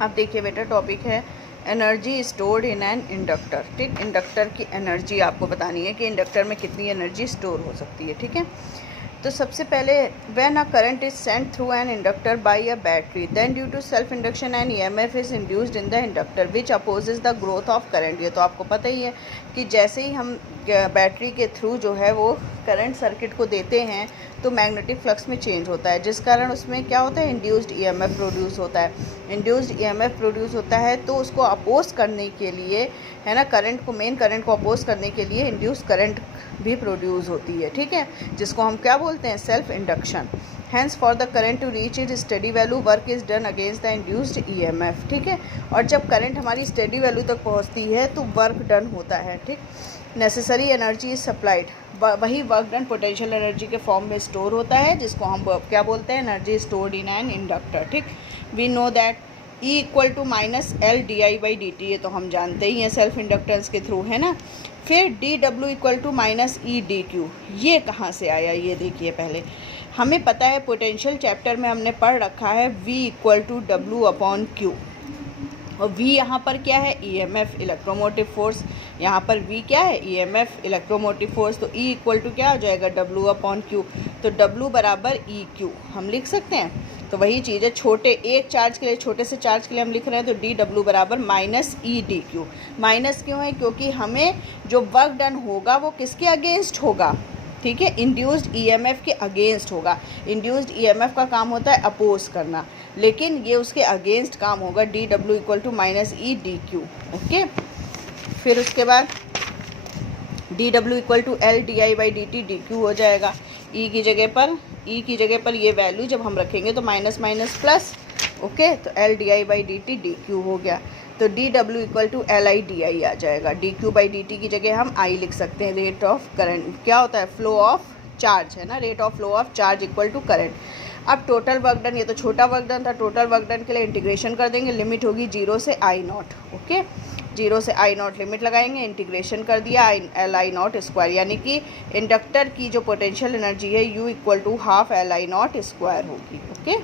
अब देखिए बेटा, टॉपिक है energy stored in an inductor. ठीक, इंडक्टर की एनर्जी आपको बतानी है कि इंडक्टर में कितनी एनर्जी स्टोर हो सकती है। ठीक है, तो सबसे पहले when a current is sent through an inductor by a battery then due to self induction and EMF is induced in the inductor which opposes the growth of current. ये तो आपको पता ही है कि जैसे ही हम बैटरी के थ्रू जो है वो करंट सर्किट को देते हैं तो मैग्नेटिक फ्लक्स में चेंज होता है, जिस कारण उसमें क्या होता है, इंड्यूस्ड ईएमएफ प्रोड्यूस होता है। इंड्यूस्ड ईएमएफ प्रोड्यूस होता है तो उसको अपोज करने के लिए, है ना, करंट को, मेन करंट को अपोज करने के लिए इंड्यूस करंट भी प्रोड्यूस होती है। ठीक है, जिसको हम क्या बोलते हैं, self induction. Hence for the current to reach it steady value work is done against the induced EMF. ठीक है, और जब करंट हमारी स्टडी वैल्यू तक पहुंचती है तो वर्क डन होता है। ठीक, नेसेसरी एनर्जी इज सप्लाइड, वही वर्क डन पोटेंशियल एनर्जी के फॉर्म में स्टोर होता है, जिसको हम क्या बोलते हैं, energy stored in an inductor. ठीक, we know that E equal to minus L D I by D T, ये तो हम जानते ही हैं सेल्फ इंडक्टेंस के थ्रू, है ना। फिर D W equal to minus E D Q, ये कहाँ से आया, ये देखिए। पहले हमें पता है, पोटेंशियल चैप्टर में हमने पढ़ रखा है V equal to W upon Q, और V यहाँ पर क्या है, ईएमएफ, इलेक्ट्रोमोटिव फोर्स। यहाँ पर V क्या है, ईएमएफ, इलेक्ट्रोमोटिव फोर्स। तो E इक्वल टू क्या हो जाएगा, W अपॉन क्यू। तो W बराबर ई क्यू हम लिख सकते हैं। तो वही चीज़ है, छोटे एक चार्ज के लिए, छोटे से चार्ज के लिए हम लिख रहे हैं, तो डी डब्ल्यू बराबर minus E D Q. Minus क्यों है, क्योंकि हमें जो वर्क डन होगा वो किसके अगेंस्ट होगा, ठीक है, इंड्यूस्ड ईएमएफ के अगेंस्ट होगा। इंड्यूस्ड ईएमएफ का काम होता है अपोज करना, लेकिन ये उसके अगेंस्ट काम होगा, D W equal to minus E D Q. Okay, फिर उसके बाद D W equal to L D I by D T, D Q हो जाएगा। ई की जगह पर ये वैल्यू जब हम रखेंगे तो माइनस माइनस प्लस, ओके, तो L D I by D T D Q हो गया। तो D W equal to L I D I आ जाएगा। D Q by D T की जगह हम आई लिख सकते हैं, रेट ऑफ करंट, क्या होता है, फ्लो ऑफ चार्ज, है ना, rate of flow of charge equal to current. अब टोटल वर्क डन, ये तो छोटा वर्क डन था, टोटल वर्क डन के लिए इंटीग्रेशन कर देंगे, लिमिट होगी 0 से आई नॉट। ओके, 0 से आई नॉट लिमिट लगाएंगे, इंटीग्रेशन कर दिया, एल आई नॉट स्क्वायर, यानी कि इंडक्टर की जो पोटेंशियल एनर्जी है U equal to half L I naught square होगी। ओके।